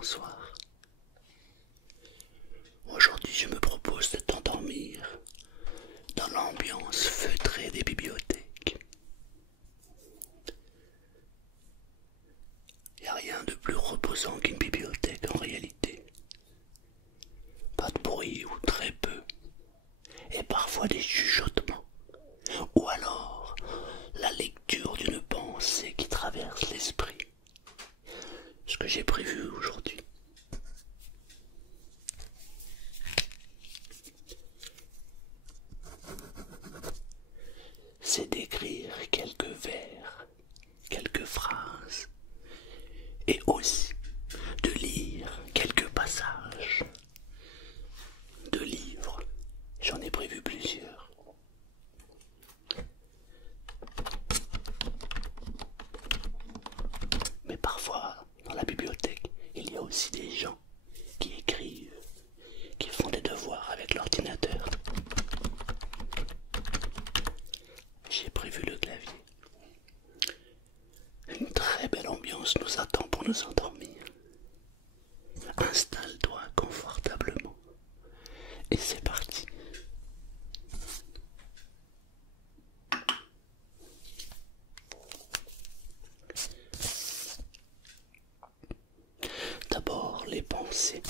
bonsoir. Aujourd'hui, je me propose de t'endormir dans l'ambiance feutrée des bibliothèques. Il n'y a rien de plus reposant qu'une bibliothèque en réalité. Pas de bruit ou très peu, et parfois des chuchotements, ou alors la lecture d'une pensée qui traverse l'esprit. Ce que j'ai prévu aujourd'hui. C'est d'écrire quelques vers, quelques phrases, et aussi de lire quelques passages de livres. J'en ai prévu plusieurs. Mais parfois, dans la bibliothèque, il y a aussi des gens qui écrivent, qui font des devoirs avec l'ordinateur. J'ai prévu le clavier. Une très belle ambiance nous attend pour nous endormir. Installe-toi confortablement et c'est parti. D'abord les pensées.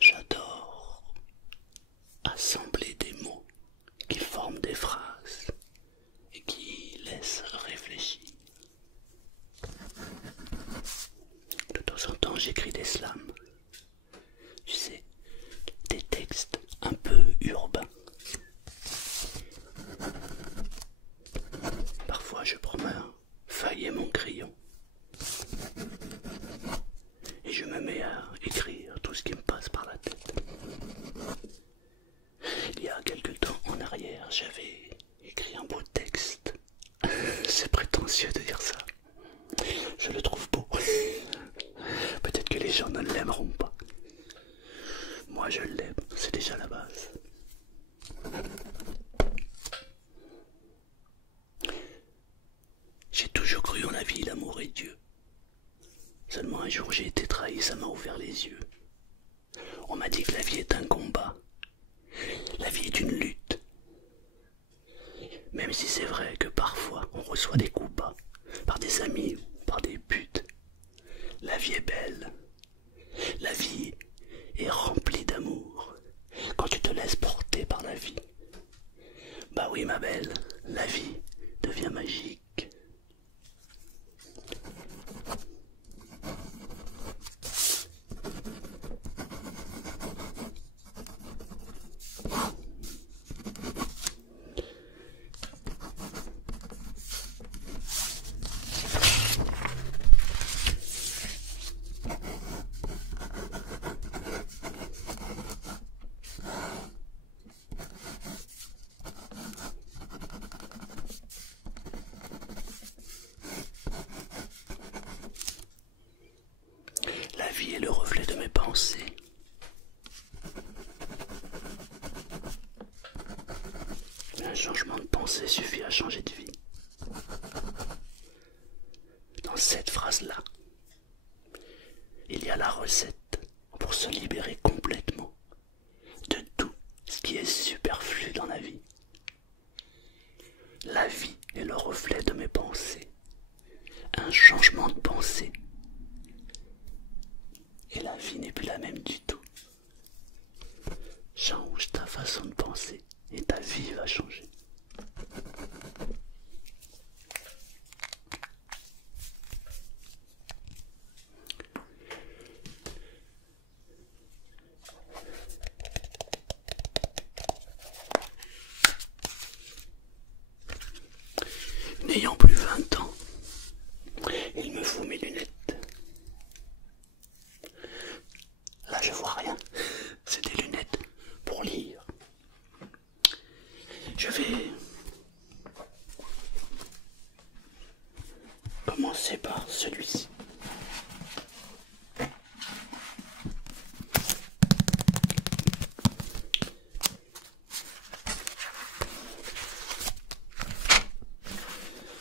J'adore assembler des mots qui forment des phrases et qui laissent réfléchir. De temps en temps, j'écris des slams. Tu sais, des textes un peu urbains. Parfois, je prends ma feuille et mon crayon et je me mets à écrire tout ce qui me passe par la tête. Il y a quelque temps en arrière, j'avais écrit un beau texte. C'est prétentieux de dire ça. Je le trouve beau. Peut-être que les gens ne l'aimeront pas. Moi je l'aime, c'est déjà la base. J'ai toujours cru en la vie, l'amour et Dieu. Seulement un jour j'ai été trahi, ça m'a ouvert les yeux. On m'a dit que la vie est un combat. La vie est une lutte. Même si c'est vrai que parfois on reçoit des coups bas, par des amis ou par des putes. La vie est belle. La vie est remplie d'amour. Quand tu te laisses porter par la vie. Bah oui ma belle, la vie devient magique. La vie est le reflet de mes pensées. Un changement de pensée suffit à changer de vie. Dans cette phrase-là, il y a la recette pour se libérer complètement de tout ce qui est superflu dans la vie. La vie est le reflet de mes pensées. Un changement de pensée. Et la vie n'est plus la même du tout. Change ta façon de penser et ta vie va changer. N'ayant plus 20 ans, il me faut mes lunettes commencer par celui-ci.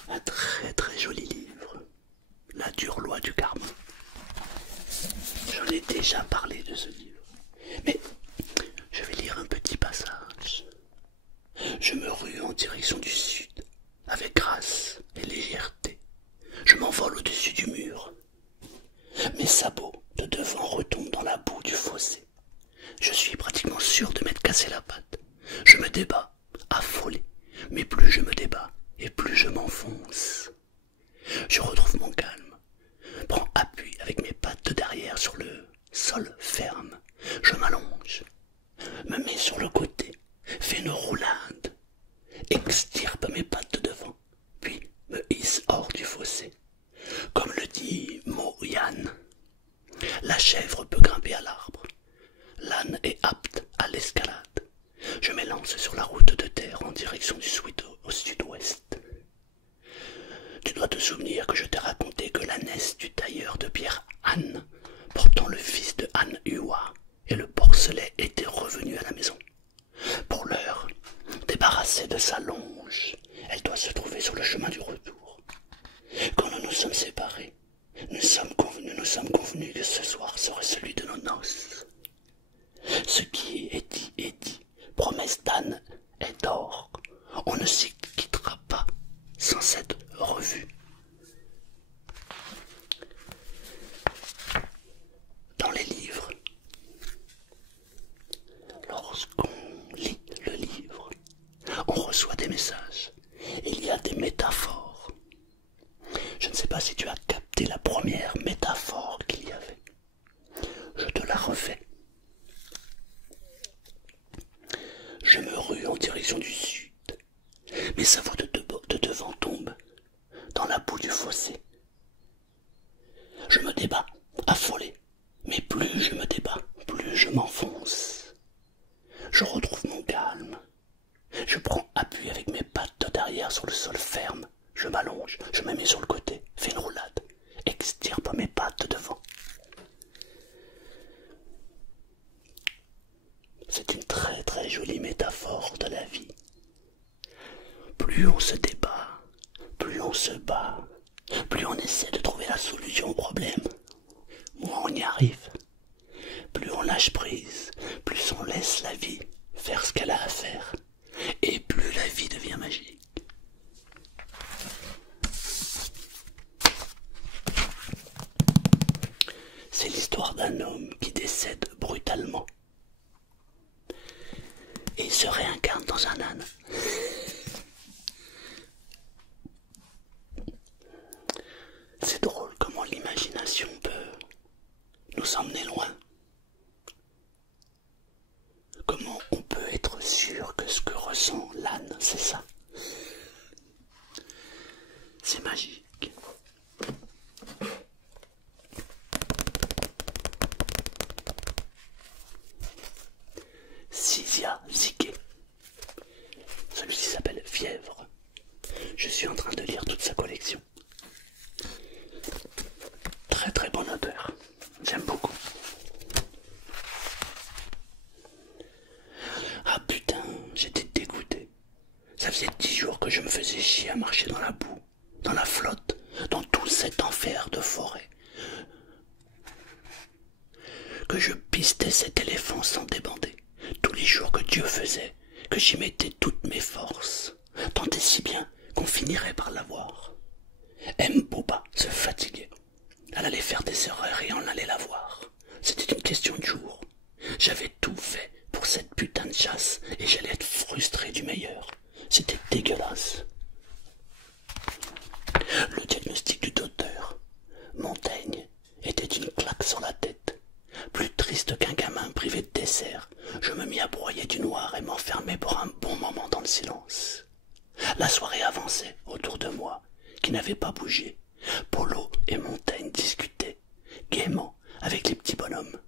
Un très très joli livre, La dure loi du karma. J'en ai déjà parlé de ce livre, mais je vais lire un petit passage. Je me rue en direction du sud, avec grâce et légèreté. Je m'envole au-dessus du mur. Mes sabots de devant retombent dans la boue du fossé. Je suis pratiquement sûr de m'être cassé la patte. Je me débat, affolé, mais plus je me débat, et plus je m'enfonce. Je retrouve mon calme, prends appui avec mes pattes de derrière sur le sol ferme. Je m'allonge, me mets sur le côté, fais une roulade, extirpe mes pattes de devant, puis me hisse hors du fossé. Comme le dit Mo-Yan, la chèvre peut grimper à l'arbre, l'âne est apte à l'escalade. Je m'élance sur la route de terre en direction du au sud-ouest. Tu dois te souvenir que je t'ai raconté que l'ânesse du tailleur de pierre Anne, portant le fils de Anne Hua, et le porcelet étaient revenus à la maison. Pour l'heure, débarrassée de sa longe, elle doit se trouver sur le chemin du retour. Quand nous nous sommes séparés, nous nous sommes convenus que ce soir serait celui de nos noces. Ce qui est dit est dit. Promesse d'Anne est d'or. On ne s'y quittera pas sans cette revue. Dans les livres, lorsqu'on lit le livre, on reçoit des messages. Il y a des métaphores. Je ne sais pas si tu as capté la première métaphore qu'il y avait. Je te la refais. Je me rue en direction du sud. Mes sabots de devant tombent dans la boue du fossé. Je me débat, affolé, mais plus je me débat, plus je m'enfonce. Je retrouve mon calme. Je prends appui avec mes pattes de derrière sur le sol ferme. Je m'allonge, je me mets sur le côté, fais une roulade, extirpe mes pattes de devant. C'est une très très jolie métaphore de la vie. Plus on se débat, plus on se bat, plus on essaie de trouver la solution au problème, moins on y arrive. Plus on lâche prise, plus on laisse la vie faire ce qu'elle a à faire, et plus la vie devient magique. C'est l'histoire d'un homme qui décède brutalement et se réincarne dans un âne. C'est drôle comment l'imagination peut nous emmener loin. Comment on peut être sûr que ce que ressent l'âne, c'est ça. C'est magique. Cisia Ziké. Celui-ci s'appelle Fièvre. Je suis en train de lire toute sa collection. Très très bon auteur. J'aime beaucoup. Ah putain, j'étais dégoûté. Ça faisait 10 jours que je me faisais chier à marcher dans la boue, dans la flotte, dans tout cet enfer de forêt. Que je pistais cet éléphant sans débander. Tous les jours que Dieu faisait, que j'y mettais toutes mes forces, tant et si bien qu'on finirait par l'avoir. Mboba se fatiguait. Elle allait faire des erreurs et on allait la voir. C'était une question de jour. J'avais tout fait pour cette putain de chasse et j'allais être frustré du meilleur. C'était dégueulasse. Le diagnostic du docteur, Montaigne, était une claque sur la tête. Plus triste qu'un gamin privé de dessert, je me mis à broyer du noir et m'enfermer pour un bon moment dans le silence. La soirée avançait autour de moi, qui n'avait pas bougé. Polo et Montaigne discutaient, gaiement, avec les petits bonhommes.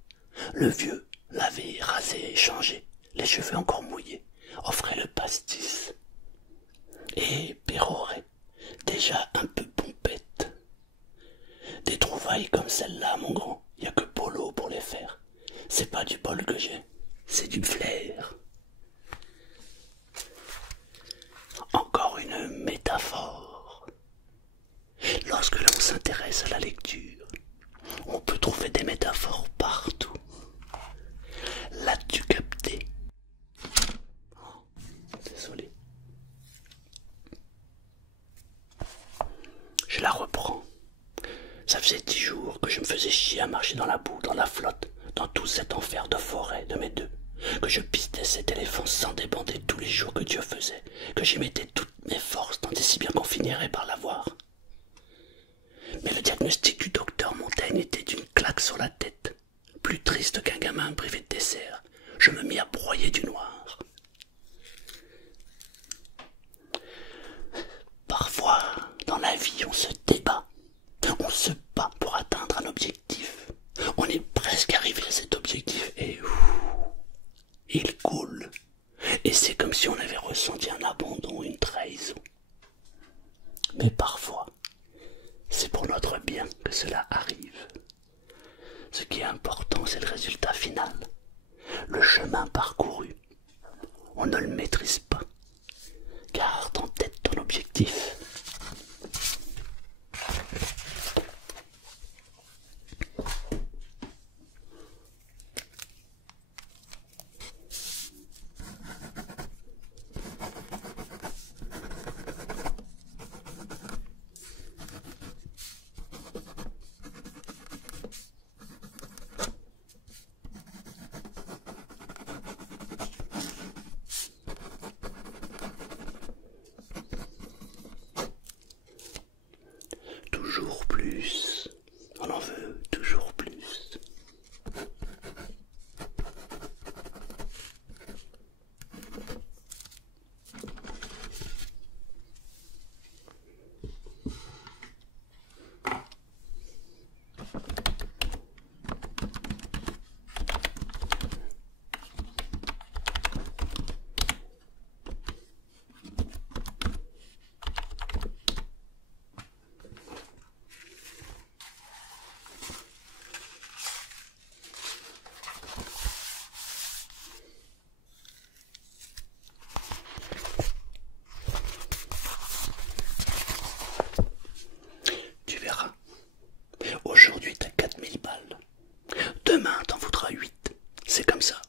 Le vieux, lavé, rasé et changé, les cheveux encore mouillés, offrait le pastis. Et Péroret, déjà un peu pompette, oreilles comme celle-là, mon grand, y a que Polo pour les faire. C'est pas du bol que j'ai, c'est du flair. Encore une métaphore. Lorsque l'on s'intéresse à la lecture, on peut trouver des métaphores partout. L'as-tu capté? Désolé. Je la reprends. Ça faisait 10 jours que je me faisais chier à marcher dans la boue, dans la flotte, dans tout cet enfer de forêt de mes deux, que je pistais cet éléphant sans débander tous les jours que Dieu faisait, que j'y mettais toutes mes forces, tant et si bien qu'on finirait par l'avoir. Mais le diagnostic du docteur Montaigne était d'une claque sur la tête. Plus triste qu'un gamin privé de dessert, je me mis à broyer du noir. Parfois, dans la vie, on se débat. On se bat pour atteindre un objectif. On est presque arrivé à cet objectif et il coule. Et c'est comme si on avait ressenti un abandon, une trahison. Mais parfois, c'est pour notre bien que cela arrive. Ce qui est important, c'est le résultat final. Le chemin parcouru. On ne le maîtrise pas. Garde en tête ton objectif. Toujours plus. On en veut toujours plus. Tu verras. Aujourd'hui, t'as 4000 balles. Demain, t'en voudras 8. C'est comme ça.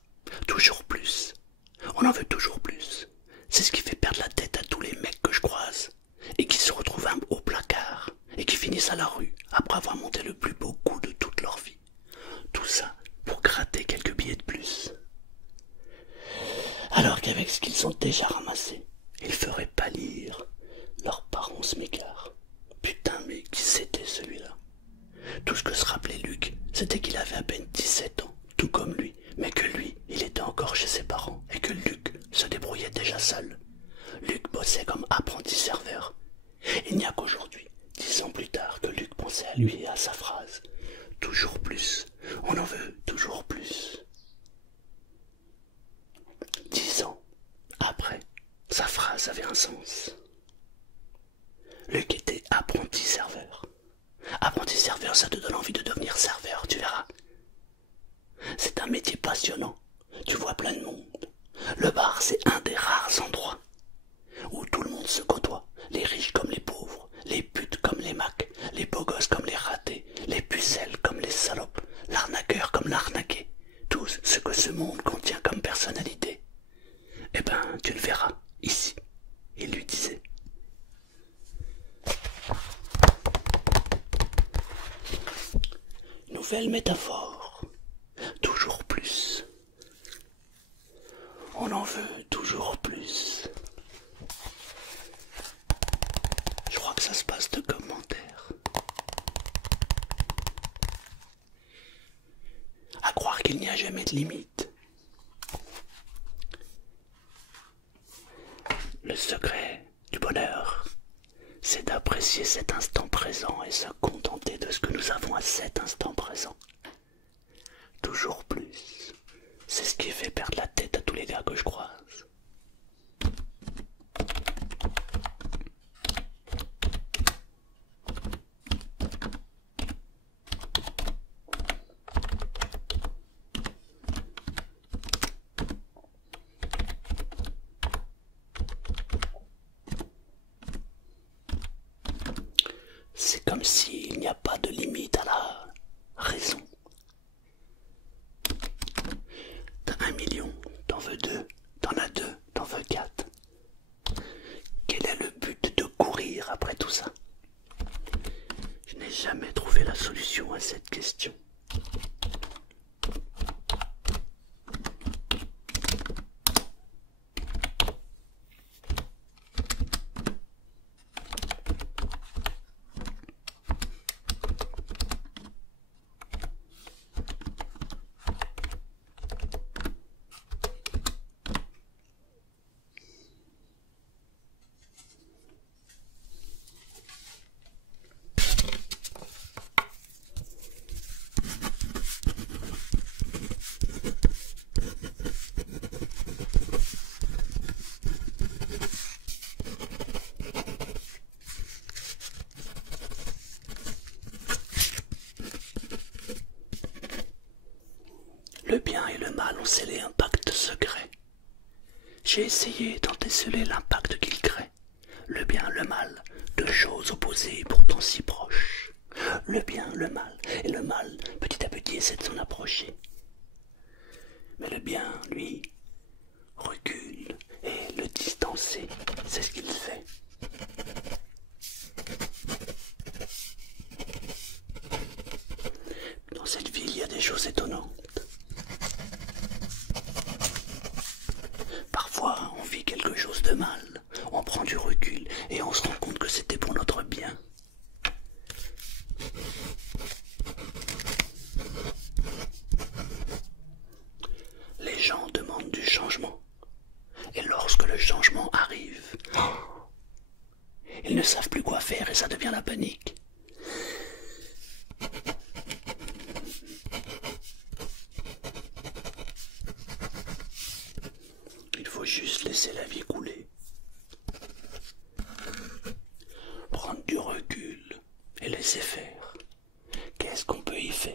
Toujours plus. On en veut toujours plus. C'est ce qui fait perdre la tête à tous les mecs que je croise. Et qui se retrouvent au placard. Et qui finissent à la rue après avoir monté le plus beau coup de toute leur vie. Tout ça pour gratter quelques billets de plus. Alors qu'avec ce qu'ils ont déjà ramassé, ils feraient pâlir. Leurs parents se m'égarent. Putain, mais qui c'était celui-là? Tout ce que se rappelait Luc, c'était qu'il avait à peine 17 ans, tout comme lui, mais que lui, il était encore chez ses parents, et que Luc se débrouillait déjà seul. Luc bossait comme apprenti serveur. Il n'y a qu'aujourd'hui, 10 ans plus tard, que Luc pensait à lui et à sa phrase. Toujours plus, on en veut toujours plus. 10 ans après, sa phrase avait un sens. Luc était apprenti serveur. Apprenti serveur, ça te donne envie de devenir serveur, tu verras. C'est un métier passionnant. Tu vois plein de monde. Le bar, c'est un des rares endroits où tout le monde se côtoie. Les riches comme les pauvres, les putes comme les macs, les beaux gosses comme les ratés, les pucelles comme les salopes, l'arnaqueur comme l'arnaqué. Tout ce que ce monde contient comme personnalité. Eh ben, tu le verras, ici. Il lui disait. Nouvelle métaphore. Toujours plus. On en veut toujours plus. Je crois que ça se passe de commentaires. À croire qu'il n'y a jamais de limite. Le secret du bonheur, c'est d'apprécier cet instant présent et se contenter de ce que nous avons à cet instant présent. Toujours plus. C'est ce qui fait perdre la tête à tous les gars que je croise. C'est comme s'il n'y a pas de limite à la raison. T'as 1 million, t'en veux 2, t'en as 2, t'en veux 4. Quel est le but de courir après tout ça? Je n'ai jamais trouvé la solution à cette question. Le bien et le mal ont scellé un pacte secret. J'ai essayé d'en déceler l'impact qu'ils créent. Le bien, le mal, deux choses opposées pourtant si proches. Le bien, le mal, et le mal, petit à petit, essaie de s'en approcher. Mais le bien, lui, recule, et le distancer, c'est ce qu'il fait. Dans cette ville, il y a des choses étonnantes. Parfois, on vit quelque chose de mal, on prend du recul et on se rend compte que c'était pour notre bien. Les gens demandent du changement. Et lorsque le changement arrive, ils ne savent plus quoi faire et ça devient la panique. Il faut juste laisser la vie couler. Prendre du recul et laisser faire. Qu'est-ce qu'on peut y faire?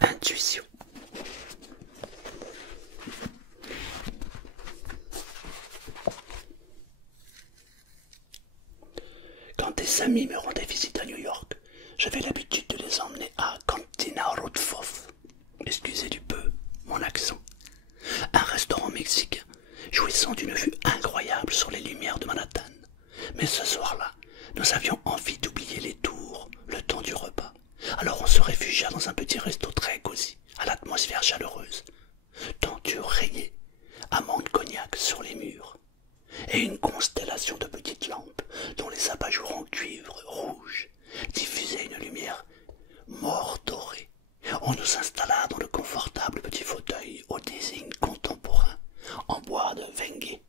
Intuition. Quand des amis me rendaient visite à New York, j'avais l'habitude de les emmener à Cantina Roodhoof. Excusez du peu mon accent. Un restaurant mexicain, jouissant d'une vue incroyable sur les lumières de Manhattan. Mais ce soir-là, nous avions envie d'oublier les tours le temps du repas. Alors on se réfugia dans un petit resto très cosy, à l'atmosphère chaleureuse. Tenture rayée, amande cognac sur les murs, et une constellation de petites lampes dont les abat-jours en cuivre rouge diffusaient une lumière mordorée. On nous installa dans le confortable petit fauteuil au design contemporain, en bois de Wenge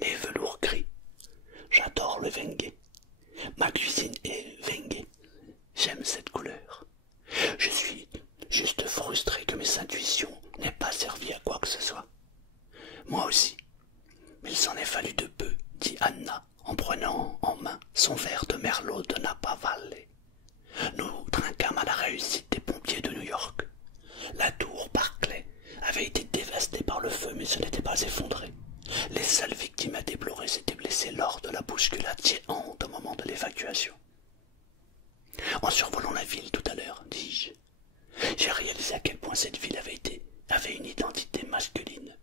et velours gris. J'adore le Wenge. Ma cuisine est Wenge. J'aime cette couleur. Je suis juste frustré que mes intuitions n'aient pas servi à quoi que ce soit. Moi aussi. Mais il s'en est fallu de peu, dit Anna, en prenant en main son verre de merlot de Napa Valley. Nous trinquâmes à la réussite des pompiers de New York. La tour Barclay avait été dévastée par le feu, mais ce n'était pas effondré. Les seules victimes à déplorer s'étaient blessées lors de la bousculade géante au moment de l'évacuation. En survolant la ville tout à l'heure, dis-je, j'ai réalisé à quel point cette ville avait une identité masculine.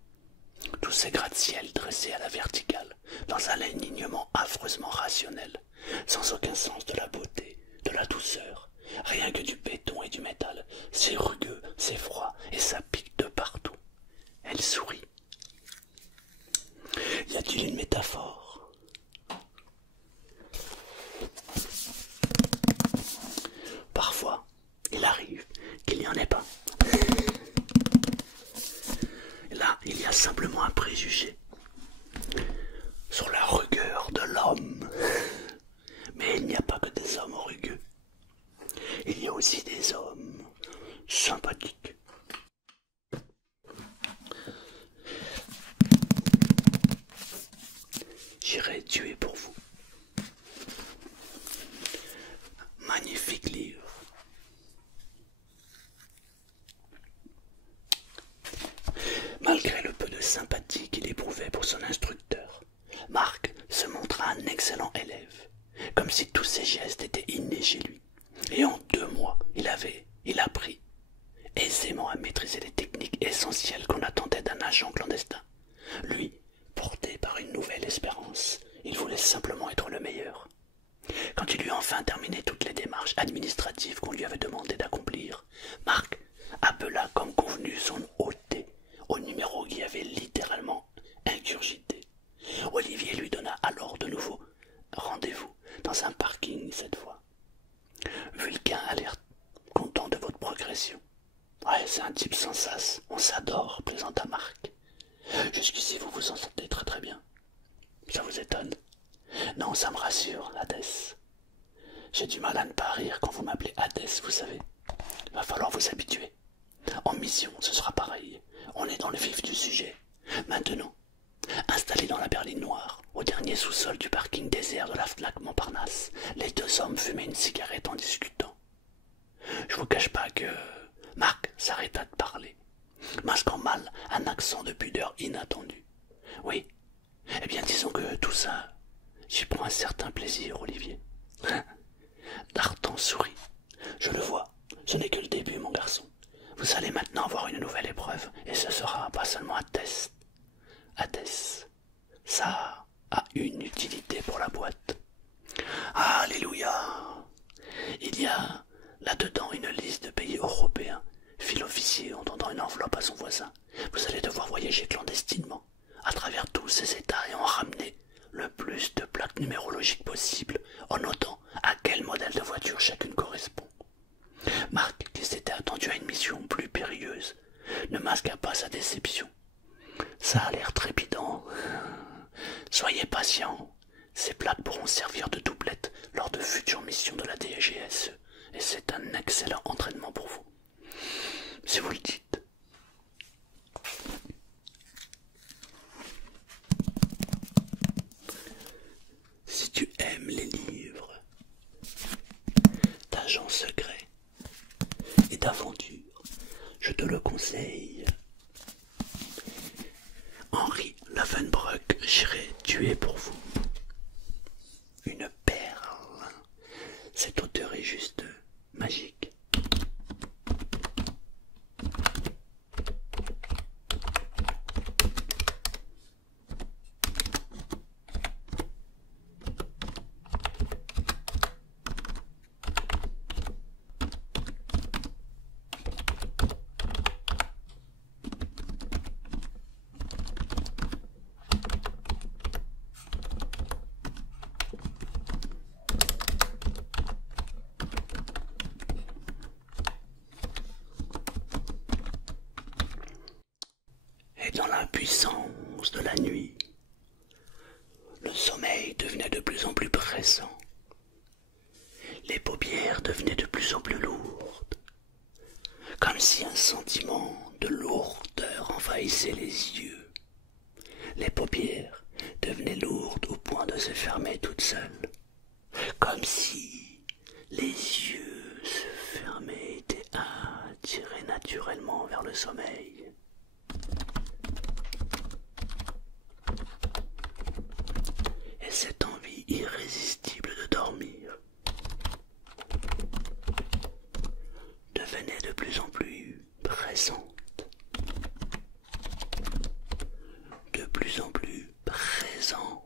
Tous ces gratte-ciel dressés à la verticale, dans un alignement affreusement rationnel, sans aucun sens de la beauté, de la douceur, rien que du béton et du métal, c'est rugueux, c'est froid, et ça pique de partout. Elle sourit. Y a-t-il une métaphore? Parfois, il arrive qu'il n'y en ait pas. simplement un préjugé sur la rugueur de l'homme. Mais il n'y a pas que des hommes rugueux. Il y a aussi des hommes sympathiques. J'irai tuer pour vous. Magnifique livre. Malgré le peu de sympathie qu'il éprouvait pour son instructeur, Marc se montra un excellent élève, comme si tous ses gestes étaient innés chez lui. Et en 2 mois, il apprit aisément à maîtriser les techniques essentielles qu'on attendait d'un agent clandestin. Lui, porté par une nouvelle espérance, il voulait simplement être le meilleur. Quand il eut enfin terminé toutes les démarches administratives qu'on lui avait demandé d'accomplir, Marc appela comme convenu son hôté au numéro qui avait littéralement ingurgité. Olivier lui donna alors de nouveau rendez-vous dans un parking cette fois. Vulcain a l'air content de votre progression. Ouais, c'est un type sans sas, on s'adore, plaisanta Marc. Jusqu'ici vous vous en sentez très très bien. Ça vous étonne? Non, ça me rassure, Hadès. J'ai du mal à ne pas rire quand vous m'appelez Hadès, vous savez. Il va falloir vous habituer. En mission, ce sera pareil. On est dans le vif du sujet. Maintenant, installés dans la berline noire, au dernier sous-sol du parking désert de la Fnac Montparnasse, les 2 hommes fumaient une cigarette en discutant. Je vous cache pas que Marc s'arrêta de parler, masquant mal un accent de pudeur inattendu. Oui, eh bien disons que tout ça, j'y prends un certain plaisir, Olivier. D'Artan sourit. Je le vois, ce n'est que le début, mon garçon. Vous allez maintenant avoir une nouvelle épreuve, et ce sera pas seulement un test. Un test. Ça a une utilité pour la boîte. Alléluia. Il y a là-dedans une liste de pays européens, fit l'officier en tendant une enveloppe à son voisin. Vous allez devoir voyager clandestinement à travers tous ces états et en ramener le plus de plaques numérologiques possible en notant à quel modèle de voiture chacune correspond. Marc, qui s'était attendu à une mission plus périlleuse, ne masqua pas sa déception. Ça a l'air trépidant. Soyez patient, ces plaques pourront servir de doublette lors de futures missions de la DGSE, et c'est un excellent entraînement pour vous. Si vous le dites. Si tu aimes les livres d'agents secrets et d'aventures, je te le conseille. Henri Lavenbroek, j'irai tuer pour vous. Une perle. Cet auteur est juste magique. Et dans l'impuissance de la nuit, le sommeil devenait de plus en plus pressant. Les paupières devenaient de plus en plus lourdes, comme si un sentiment de lourdeur envahissait les yeux. Les paupières devenaient lourdes au point de se fermer toutes seules, comme si les yeux se fermaient et étaient attirés naturellement vers le sommeil. Et cette envie irrésistible de dormir devenait de plus en plus pressante, de plus en plus présente.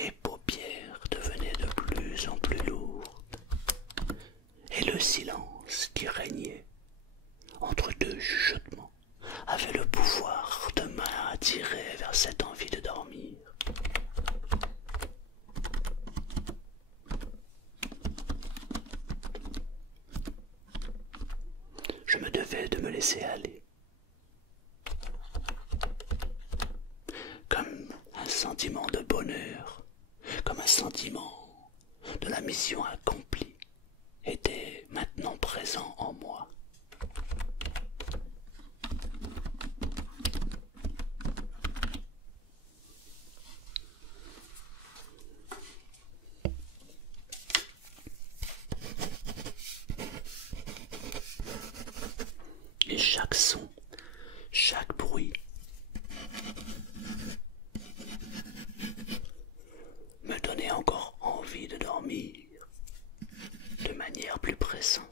Les paupières devenaient de plus en plus lourdes, et le silence qui régnait entre 2 chuchotements avait le pouvoir de m'attirer vers cette envie de dormir. Je me devais de me laisser aller. sentiment de bonheur, comme un sentiment de la mission accomplie, était maintenant présent en moi. Et chaque son, chaque bruit me donnait encore envie de dormir de manière plus pressante.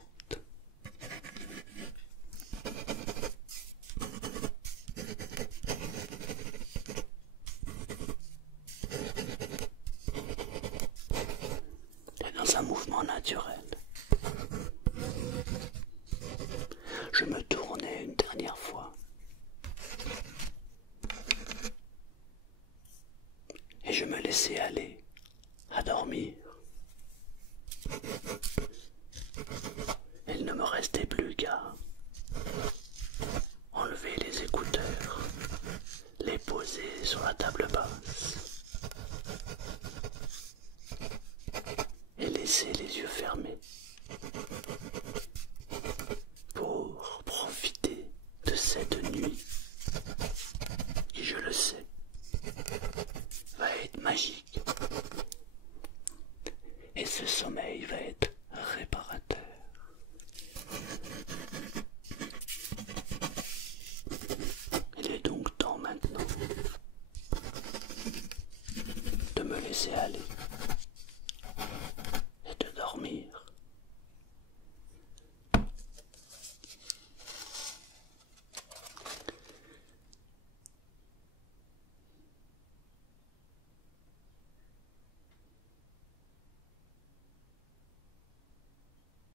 Et dans un mouvement naturel, je me tournai une dernière fois et je me laissais aller à dormir. Il ne me restait plus qu'à enlever les écouteurs, les poser sur la table basse et laisser les yeux fermés pour profiter de cette nuit qui, je le sais, va être magique. Et ce sommeil va être réparateur. Il est donc temps maintenant de me laisser aller.